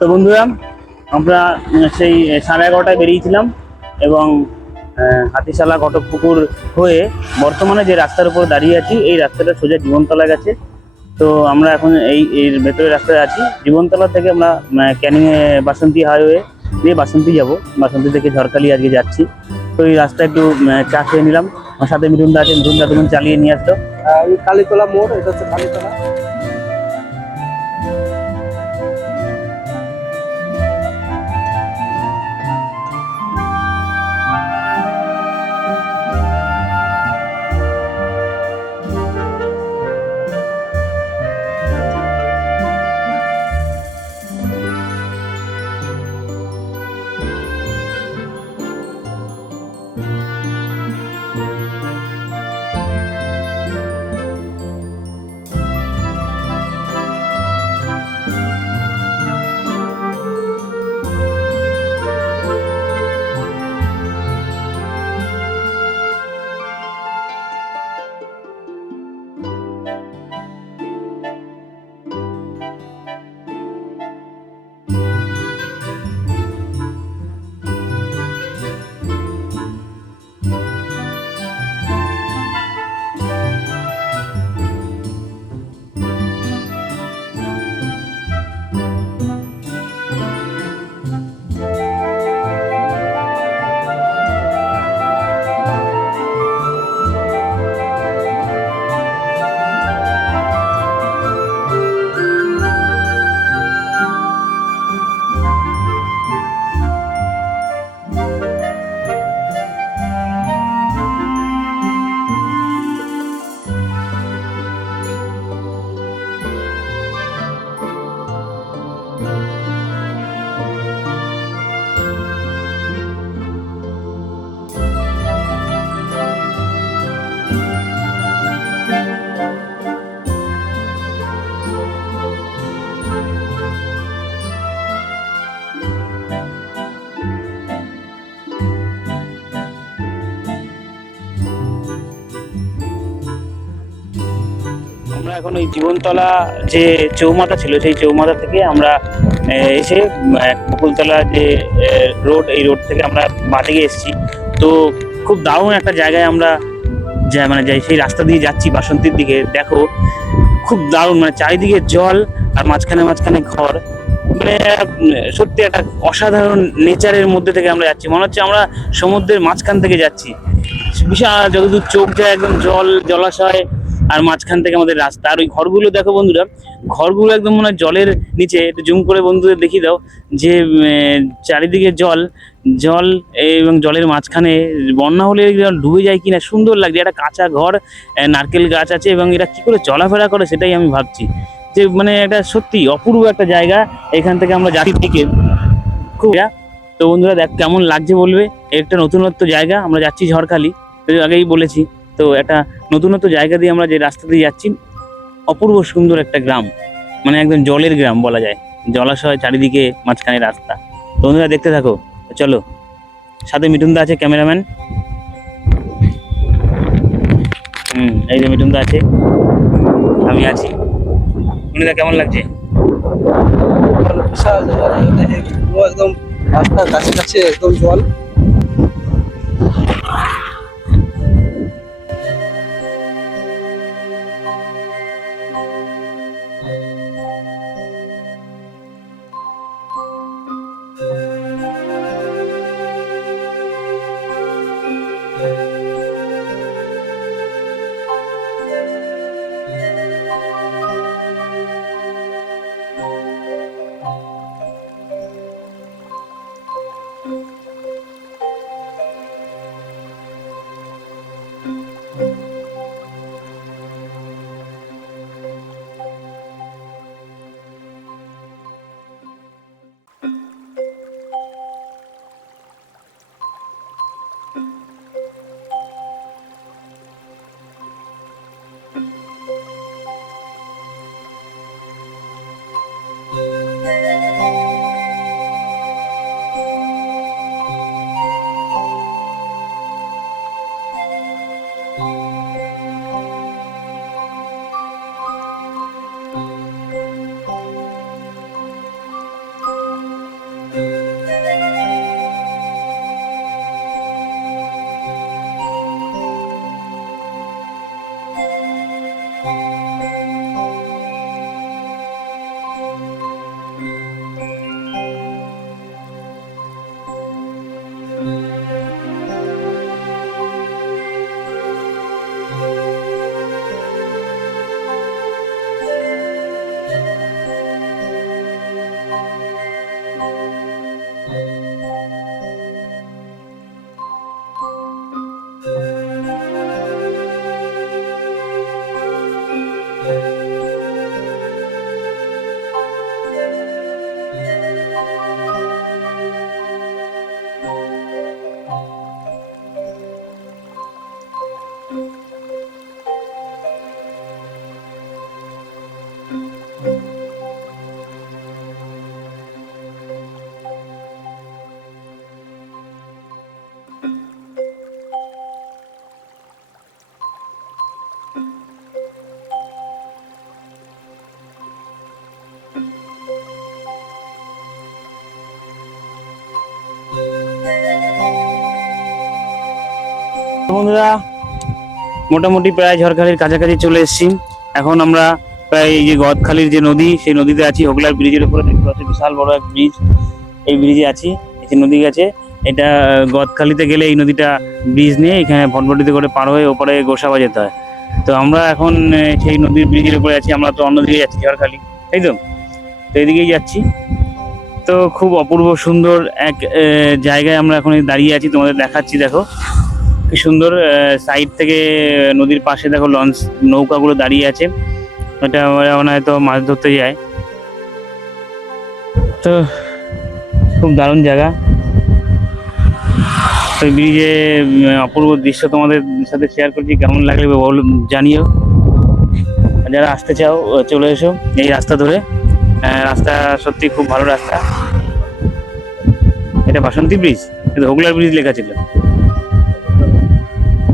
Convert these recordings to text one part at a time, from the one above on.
তো বন্ধুরা, আমরা সেই 11:30টায় বেরিয়েছিলাম এবং হাতিশালা ঘটকপুকুর হয়ে বর্তমানে যে রাস্তার উপর দাঁড়িয়ে আছি, এই রাস্তাটা সোজা জীবনতলা গেছে। তো আমরা এখন এর ভেতরের রাস্তায় আছি। জীবনতলা থেকে আমরা ক্যানিংয়ে বাসন্তী হাইওয়ে দিয়ে বাসন্তী যাব। বাসন্তী থেকে ঝড়খালি আজকে যাচ্ছি। তো এই রাস্তায় একটু চা খেয়ে নিলাম। আমার সাথে মিঠুনদা আছে, মিঠুনদা তুমি চালিয়ে নিয়ে আসতো। কালীতলা মোড়, এটা হচ্ছে কালীতলা। আমরা এখন ওই জীবনতলা যে চৌমাথা ছিল, সেই চৌমাথা থেকে আমরা এসে বকুলতলা যে রোড, এই রোড থেকে আমরা বাঁদিকে এসেছি। তো খুব দারুণ একটা জায়গায় আমরা যাই, সেই রাস্তা দিয়ে যাচ্ছি বাসন্তীর দিকে। দেখো খুব দারুণ, চারিদিকে জল আর মাঝখানে মাঝখানে ঘর। সত্যি একটা অসাধারণ নেচারের মধ্যে থেকে আমরা যাচ্ছি, মনে হচ্ছে আমরা সমুদ্রের মাঝখান থেকে যাচ্ছি। বিশাল, যতদূর চোখ যায় একদম জলাশয়, আর মাঝখান থেকে আমাদের রাস্তা। আর ওই ঘরগুলো দেখো বন্ধুরা, ঘরগুলো একদম মনে হয় জলের নিচে। একটু জুম করে বন্ধুদের দেখিয়ে দাও যে চারিদিকে জল জল এবং জলের মাঝখানে বন্যা হলে ডুবে যায় কিনা, সুন্দর লাগছে। একটা কাঁচা ঘর, নারকেল গাছ আছে, এবং এরা কি করে চলাফেরা করে সেটাই আমি ভাবছি। যে একটা সত্যি অপূর্ব একটা জায়গা। এখান থেকে আমরা যাচ্ছি থেকে খুব। তো বন্ধুরা দেখ কেমন লাগছে বলবে। একটা নতুনত্ব জায়গা, আমরা যাচ্ছি ঝড়খালি, আগেই বলেছি। তো একটা নতুনত্ব জায়গা দিয়ে আমরা যে রাস্তা দিয়ে যাচ্ছি, অপূর্ব সুন্দর একটা গ্রাম, একদম জলের গ্রাম বলা যায়। জলাশয় চারিদিকে, মাঝখানে রাস্তা। তো বন্ধুরা দেখতে থাকো, চলো। সাথে মিঠুনদা আছে, ক্যামেরাম্যান। এই যে মিঠুনদা আছে, আমি আছি। মিঠুনদা কেমন লাগছে? বিশাল একদম রাস্তার কাছে কাছে একদম জল। বন্ধুরা, মোটামুটি প্রায় ঝড়খালির কাছাকাছি চলে এসেছি। এখন আমরা প্রায় এই যে গদখালির যে নদী, সেই নদীতে আছি। হোগলার ব্রিজের উপরে দেখতে পাচ্ছি বিশাল বড় এক ব্রিজ, এই ব্রিজে আছি। এই যে নদী গেছে, এটা গদখালিতে গেলে এই নদীটা ব্রিজ নিয়ে এখানে ভটভটিতে করে পার হয়ে ওপরে গোসাবা যেতে হয়। তো আমরা এখন সেই নদীর ব্রিজের উপরে আছি। আমরা তো অন্যদিকে যাচ্ছি, ঝড়খালি, তাই তো? তো এদিকেই যাচ্ছি। তো খুব অপূর্ব সুন্দর এক জায়গায় আমরা এখন দাঁড়িয়ে আছি, তোমাদের দেখাচ্ছি। দেখো কি সুন্দর, সাইড থেকে নদীর পাশে দেখো লঞ্চ, নৌকাগুলো দাঁড়িয়ে আছে। এটা ওরা মনে হয় তো মাছ ধরতে যায়। তো খুব দারুণ জায়গা। তো ব্রিজে অপূর্ব দৃশ্য তোমাদের সাথে শেয়ার করছি, কেমন লাগলে জানিও। আর যারা আসতে চাও চলে এসো এই রাস্তা ধরে। রাস্তা সত্যি খুব ভালো রাস্তা। এটা বাসন্তী ব্রিজ, এটা হোগলার ব্রিজ লেখা ছিল।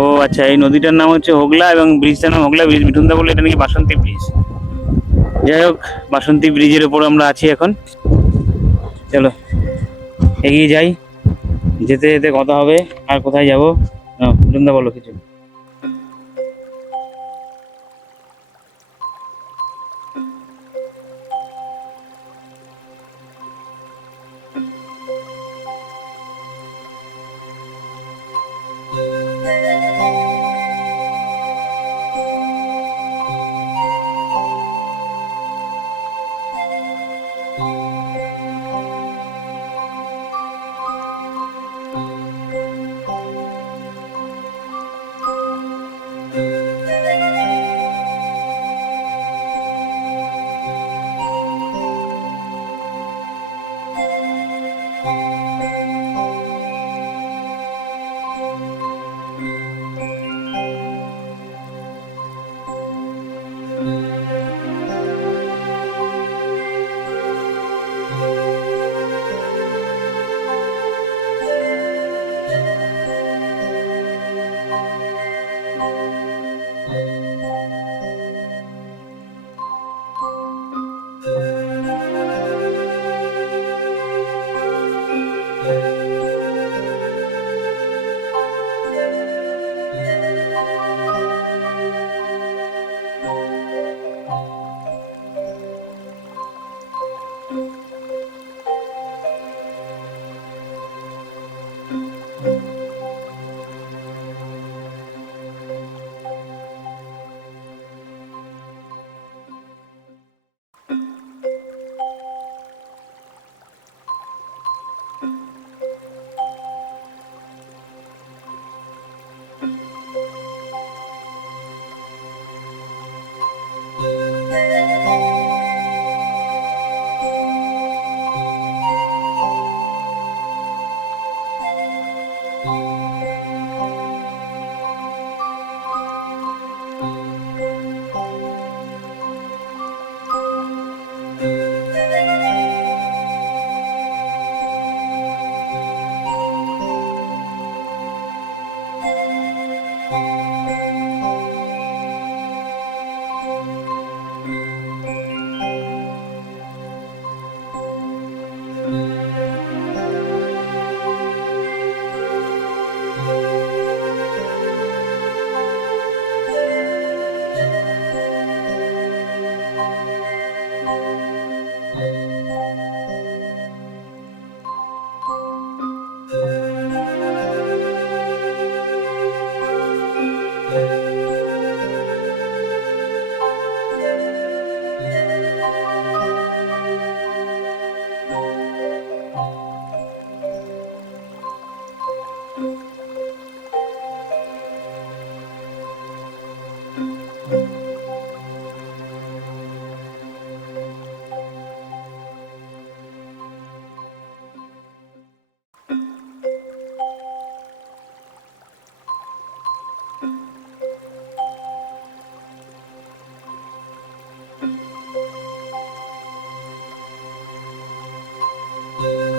ও আচ্ছা, এই নদীটার নাম হচ্ছে হোগলা এবং ব্রিজটার নাম হোগলা ব্রিজ। মিঠুনদা বলে এটা নাকি বাসন্তী ব্রিজ। যাই হোক, বাসন্তী ব্রিজের উপর আমরা আছি এখন। চলো এগিয়ে যাই, যেতে যেতে কথা হবে। আর কোথায় যাবো? মিঠুনদা বলো কিছু।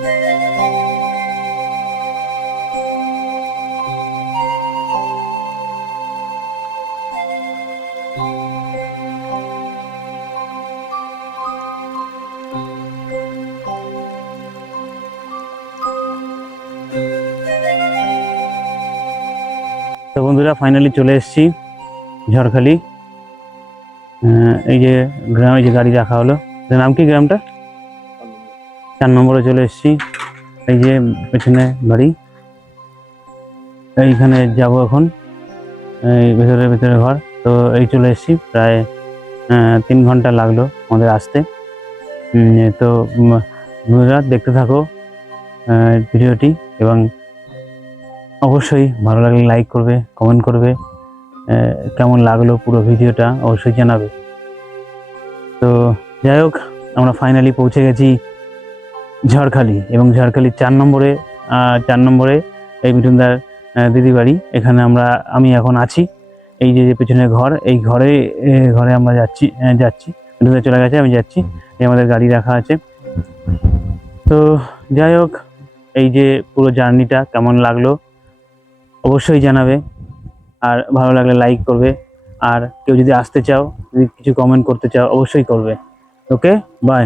তো বন্ধুরা ফাইনালি চলে এসেছি ঝড়খালি। এই যে গ্রামে যে গাড়ি রাখা হলো, এর নাম কি গ্রামটা? 4 নম্বরে চলে এসেছি। এই যে পেছনে বাড়ি, এইখানে যাব এখন। এই ভেতরে ঘর। তো এই চলে এসেছি, প্রায় 3 ঘন্টা লাগলো আমাদের আসতে। তো বন্ধুরা দেখতে থাকো ভিডিওটি, এবং অবশ্যই ভালো লাগলে লাইক করবে, কমেন্ট করবে, কেমন লাগলো পুরো ভিডিওটা অবশ্যই জানাবে। তো যাই হোক, আমরা ফাইনালি পৌঁছে গেছি ঝড়খালি, এবং ঝড়খালির 4 নম্বরে এই মিঠুনদার দিদি বাড়ি। এখানে আমি এখন আছি। এই যে পেছনে ঘর, এই ঘরে আমরা যাচ্ছি। মিঠুনদা চলে গেছে, আমি যাচ্ছি। এই আমাদের গাড়ি রাখা আছে। তো যাই হোক, এই যে পুরো জার্নিটা কেমন লাগলো অবশ্যই জানাবে, আর ভালো লাগলে লাইক করবে, আর কেউ যদি আসতে চাও, যদি কিছু কমেন্ট করতে চাও অবশ্যই করবে। ওকে, বাই।